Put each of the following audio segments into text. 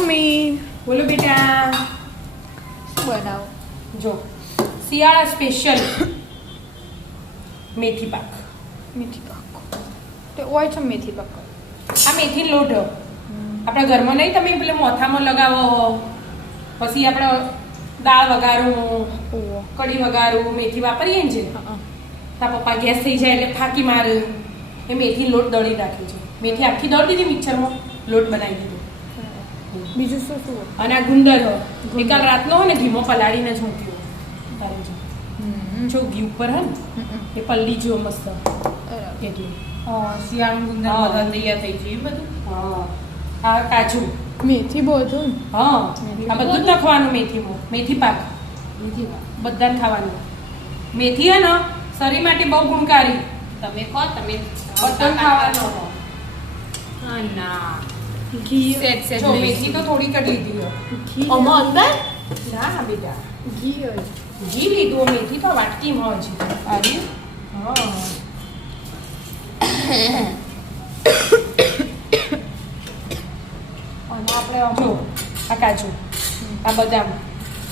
Mummy બોલો બેટા. શું બનાવો? જો શિયાળા સ્પેશિયલ મેથી પાક. મેથી પાક. તે હોય છે મેથી પાક. આ મેથી લોટ. આપણા ઘરમાં નહીં તમે પેલે મોથામાં લગાવો. પછી આપણે દાળ વઘારું કઢી વઘારું મેથી વાપરીએ ને છે તા પપ્પા ગેસ થઈ જાય એટલે ફાકી મારે. એ મેથી લોટ દળી નાખ્યો છે. મેથી આખી દળી દીધી મિક્સરમાં. લોટ બનાવી દીધો. બીજું શું શું? અને આ ગુંદર. હો એ કાલ રાતનો હો ને ઘીમો પલાળીને જ મૂક્યો. તારે જો. જો ઘી ઉપર હે ને એ પલ્લી જો મસ્ત. બરાબર. એટલે. શિયાળનું ગુંદર હા. બધા તૈયાર થઈ ગયું બધું? હા. આ કાજુ. મેથી બહુ હતું હા. આ બધું જ નાખવાનું મેથીમાં. મેથી પાક. મેથી પાક. બધાને ખાવાનું. મેથી હે ને શરીર માટે બહુ ગુણકારી. તમે કહો તમે બધા ખાવાનો. હા ના ઘી. સેટ સેટ જો મેથી તો થોડી કઢી લીધી હો. ઘી આમાં અંદર? ના બેટા. ઘી હોય. ઘી લીધું મેથી તો વાટકીમાં હજી આવ્યું હા. અને આપણે આ જો આ કાજુ આ બદામ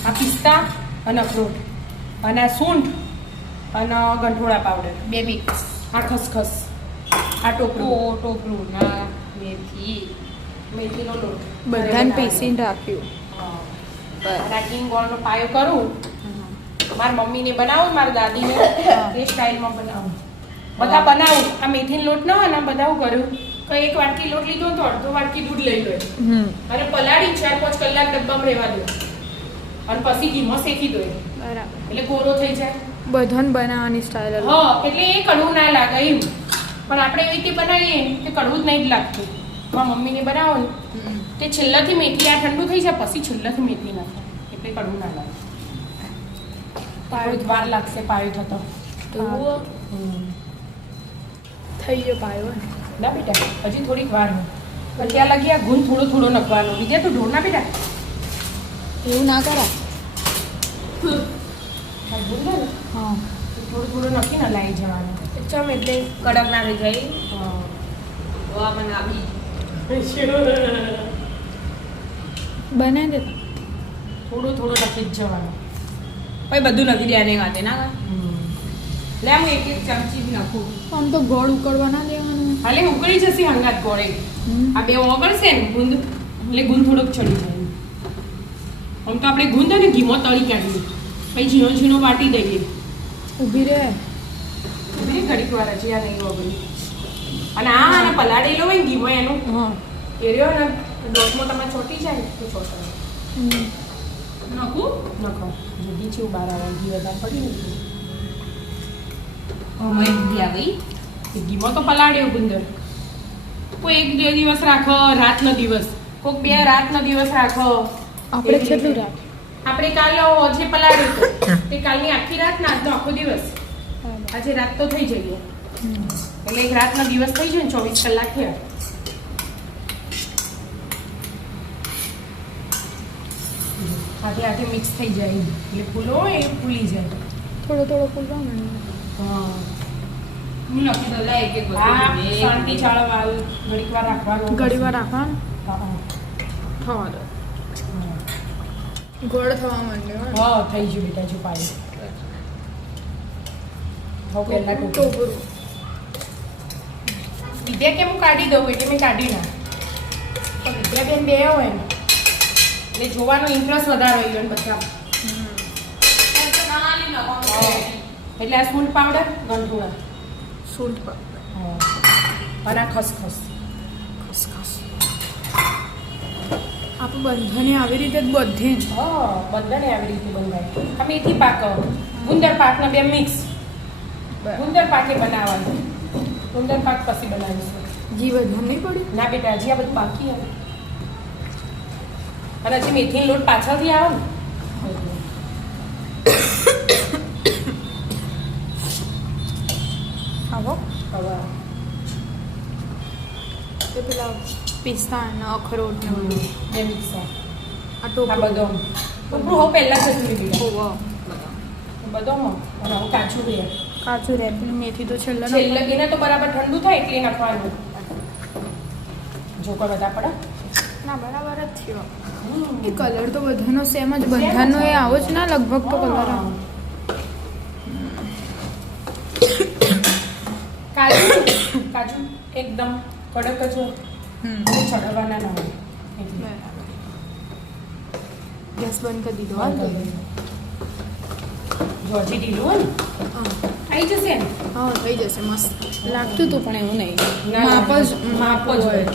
આ પિસ્તા અને અખરોટ. અને આ સૂંઠ અને ગંઠોળા પાવડર બે મિક્સ આ ખસખસ. આ ટોપરું. ટોપરું. ના મેથી મેથીનો લોટ. બધાને પીસીને રાખ્યું. અને ગોળનો પાયો કરું. મારી મમ્મીને બનાવું મારા દાદીને. એ સ્ટાઇલમાં બનાવું. બધા બનાવું. આ મેથીનો લોટ ના હોય ને બધા હું કર્યું તો એક વાટકી લોટ લીધો તો અડધો વાટકી દૂધ લઈ લો અને પલાળી ચાર પાંચ કલાક ડબ્બામાં રહેવા દો. અને પછી ઘીમાં શેકી દો. બરાબર. એટલે કોરો થઈ જાય. બધાને બનાવવાની સ્ટાઇલ હા એટલે એ કડવું ના લાગે એમ. પણ આપણે એવી રીતે બનાવીએ કે કડવું જ નહીં જ લાગતું. મારા મમ્મીને બનાવો ને તે છેલ્લાથી મેથી આ ઠંડુ થઈ જાય પછી છેલ્લાથી મેથી નાખે. એટલે કડવું ના લાગે. પાયો વાર લાગશે પાયો થતો. તો થઈ ગયો પાયો ને ના બેટા હજી થોડીક વાર હોય. ત્યાં લાગી આ ગુણ થોડો થોડો નખવાનો. બીજા તો ઢોર ના બેટા? એવું ના કરા. ને, હા. થોડું થોડું નખીને લાવી જવાનું. ચમ એટલે કડક ના રહી જાય. મને આવી બનાવી દે થોડું થોડું નખી જ જવાનું. પછી બધું નથી એની વાતે ના. લે હું એક એક ચમચી બી નાખું આમ તો ગોળ ઉકળવા ના દેવાનું. હાલે ઉકળી જશે હંગાત ગોળે. આ બે ઓગળશે ને ગુંદ. એટલે ગુંદ થોડોક ચડી જાય. આમ તો આપણે ગુંદ ને ઘીમો તળી કાઢીએ. પછી ઝીણો ઝીણો વાટી દઈએ. ઊભી રહે. બધી ઘડીક વાર હજી આ નહીં ઓગળી. અને આ આને પલાળેલો હોય ને ઘીમાં એનું. એ રહ્યો ને ડોટમાં તમે ચોટી જાય ને તો ચોટાડો નખું? નાખું. જલ્દી છે બહાર આવે ઘી વધારે પડી ને. અમારી ઘી આવી. એ ઘીમાં તો પલાળ્યો ગુંદર. કોઈ એક બે દિવસ રાખો રાતનો દિવસ. કોઈક બે રાતનો દિવસ રાખો. આપણે કેટલું રાખ આપણે કાલ જે પલાળ્યું તે કાલની આખી રાત ના આજનો આખો દિવસ. આજે રાત તો થઈ જઈએ એટલે એક રાતનો દિવસ થઈ જાય ને ચોવીસ કલાક. થયા હાથે હાથે મિક્સ થઈ જાય એટલે ફૂલો એ ફૂલી જાય. થોડો થોડો ફૂલો હા. હું લખી દઉં એક એક આ વસ્તુ બે. ઘડીક વાર રાખવાનું ઘડી વાર રાખવાનું? હા, હા. થવા દો. ગોળ થવા માંડ્યો હે. હા થઈ ગયું બેટા જો પાડી. હવે પહેલા ટોપરું. વિદ્યા કેમ હું કાઢી દઉં એટલે મેં કાઢી ના વિદ્યાબેન બે હોય ને એટલે જોવાનો ઇન્ટરેસ્ટ વધારે હોય ને બધા. એટલે આ સૂંઠ પાવડર ગંઠોળા સૂંઠ પાવડર. અને આ ખસખસ. ખસખસ. આપણે બધાને આવી રીતે જ બધે જ. હા બધાને આવી રીતે બંધાય. આ મેથી પાક ગુંદર પાકના બે મિક્સ ગુંદર પાકે બનાવવાનું. ગુંદર પાક પછી બનાવીશું. ઘી વધુ નહીં પડ્યું ના બેટા હજી આ બધું બાકી આવે અને હજી મેથીનો લોટ પાછળથી આવે ને? આવો. હવે. તો પેલા પિસ્તા ને અખરોટ ને બે મિક્સર આ આ બધો ટોપરું હવે પહેલા જ લીધી બધો અને કાચું રહે કાચું રે મેથી તો છેલ્લે છેલ્લે એને તો બરાબર ઠંડુ થાય એટલે નાખવાનું. જોકો બધા પડે. ના બરાબર જ થયો. એ કલર તો બધાનો સેમ જ બધાનો એ આવો જ ના લગભગ તો કલર. કાજુ કાજુ એકદમ કડક જ ચડવાના ના હોય. ગેસ બંધ કરી દીધો જો હજી ઢીલું હોય ને. આવી જશે ને? હા થઈ જશે મસ્ત. લાગતું હતું પણ એવું નહીં. માપ જ માપ જ હોય.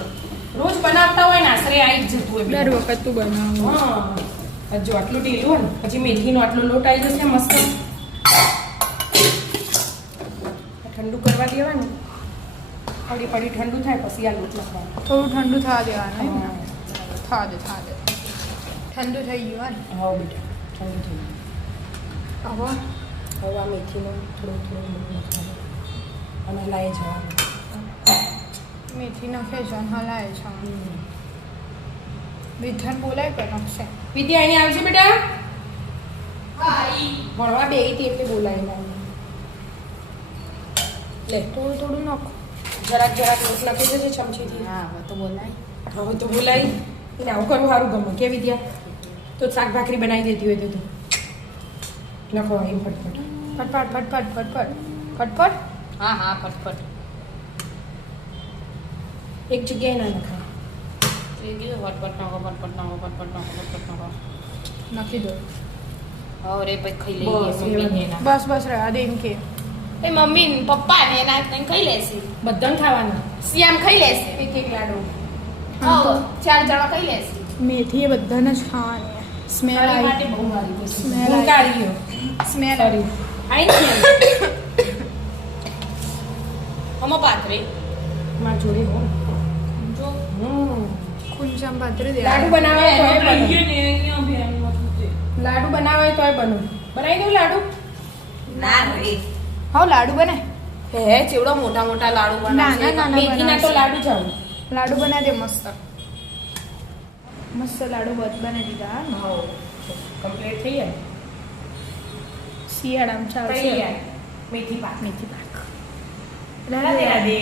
રોજ બનાવતા હોય ને આશરે આવી જ જતું હોય દર વખત તું બનાવું હા. જો આટલું ઢીલું હોય ને પછી મેથીનો આટલો લોટ આવી જશે મસ્ત. ઠંડુ કરવા દેવાનું. પડી પડી ઠંડુ થાય પછી આ લોટ નાખવાનો થોડું ઠંડુ થવા દેવાનું થા થવા દે થવા દે. ઠંડુ થઈ ગયું ને? હા બેટા. ઠંડુ થઈ ગયું. હવે હવે આ મેથીનો થોડો થોડો નાખવાનો. અને લાવી જવાનું. મેથી નાખે છે હલાય છે. વિધાન બોલાય કે નાખશે વિદ્યા અહીં આવજો બેટા. ભણવા બે હતી એટલે બોલાય લાવી લે. થોડું થોડું નાખો. જરાક જરાક લોટ નાખી દેજે ચમચીથી. હા હવે તો બોલાય. હવે તો બોલાવી એને આવું કરવું સારું ગમે. કે વિદ્યા? તો શાક ભાખરી બનાવી દેતી હોય તો તું. લખો એમ ફટફટ. ફટફટ ફટફટ ફટફટ. ફટફટ? હા હા ફટફટ. એક જગ્યાએ ના લખાય. એ કીધું ફટફટ નાખો ફટફટ નાખો ફટફટ નાખો ફટફટ નાખો. નાખી દો. હવે રે ખાઈ લઈએ મમ્મી એવા. એના. બસ બસ રહેવા દે એમ કે. એ મમ્મી ને પપ્પા ને એના તને ખાઈ લેશે. બધાને ખાવાનું? સિયામ ખાઈ લેશે. એક એક લાડુ. ચાર જણા ખાઈ લેશે. મેથી એ બધાને જ ખાવાની. સ્મેલ આવી. સ્મેલ સોરી આવી હમો પાત્રે. માર જોડે હો. જો. દે લાડુ બનાવે લાડુ બનાવવા તોય બનો. બનાવી દઉં લાડુ? ના રે. હા લાડુ બને. હે ચેવડો મોટા મોટા લાડુ બનાવે ના તો લાડુ જાવ લાડુ બનાવી દે મસ્ત. મસ્ત લાડુ બધ બનાવી દીધા હા. કમ્પ્લીટ થઈ જાય શિયાળામાં ચાલશે તૈયાર મેથી પાક મેથી પાક રાધે રાધે